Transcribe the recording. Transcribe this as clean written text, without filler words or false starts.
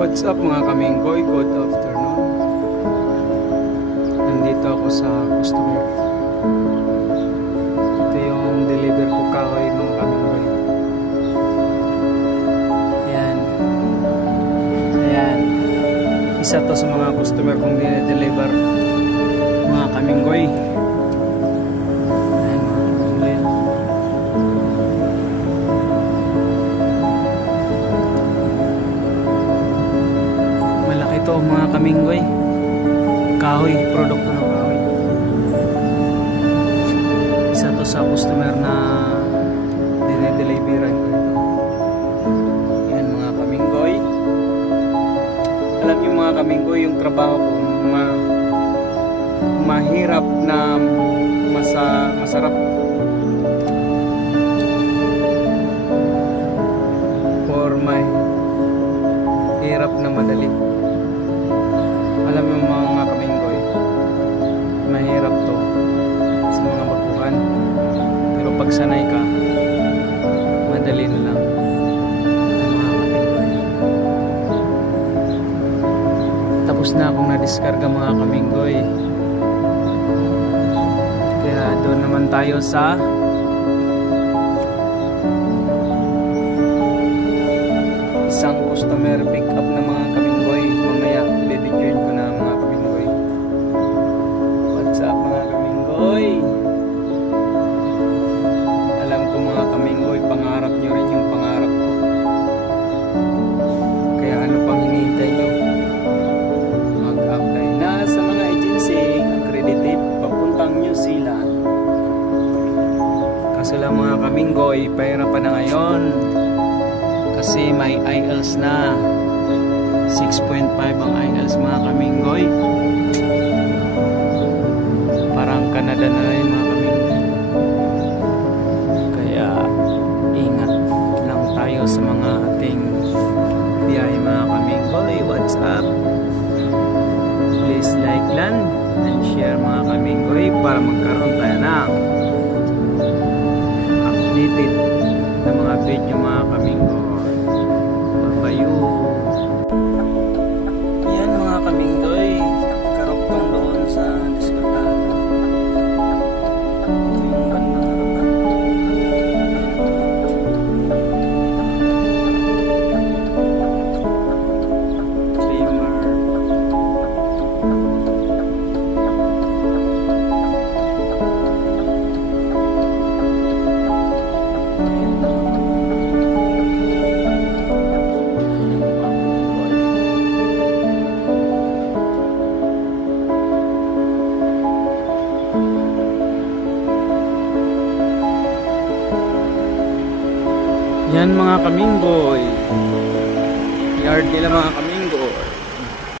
What's up mga kaminggoy? Good afternoon. Nandito ako sa customer. Ito yung deliver ko kahoy mga kaminggoy. Ayan. Ayan. Isa to sa mga customer kong dinideliver mga kaminggoy. Ayan mga kaminggoy. Ito mga kaminggoy, kahoy, produkto ng kahoy. Isa to sa customer na dinedeliveran ko ito. Yan mga kaminggoy. Alam niyo mga kaminggoy, yung trabaho ko mahirap na masarap or mahirap na madali. Alam mo mga kaminggoy, mahirap to sa mga baguhan, pero pag sanay ka, madali na lang mga kaminggoy. Tapos na akong nadiskarga mga kaminggoy, kaya doon naman tayo sa isang customer pick up na mga kaminggoy. Mamaya bibidyoin ko na mga kaminggoy. What's up mga kaminggoy? Alam ko mga kaminggoy, pangarap nyo rin yung pangarap ko. Kaya ano pang hinihintay nyo? Mag-apply na sa mga agency accredited papuntang New Zealand. Kaso lang mga kaminggoy, pahirapan na ngayon kasi may IELTS na. 6.5 ang IELTS mga kaminggoy. Parang Canada na rin mga kaminggoy. Kaya ingat lang tayo sa mga ating biyahe mga kaminggoy. What's up? Please like lang and share mga kaminggoy para magkaroon tayo ng updated na mga video mga kaminggoy. Babayo. Yan mga kaminggoy, karugtong doon sa diskotan. Ito yung bandang harapan. Trimmer. Yan mga kaminggoy, yard nila mga kaminggoy.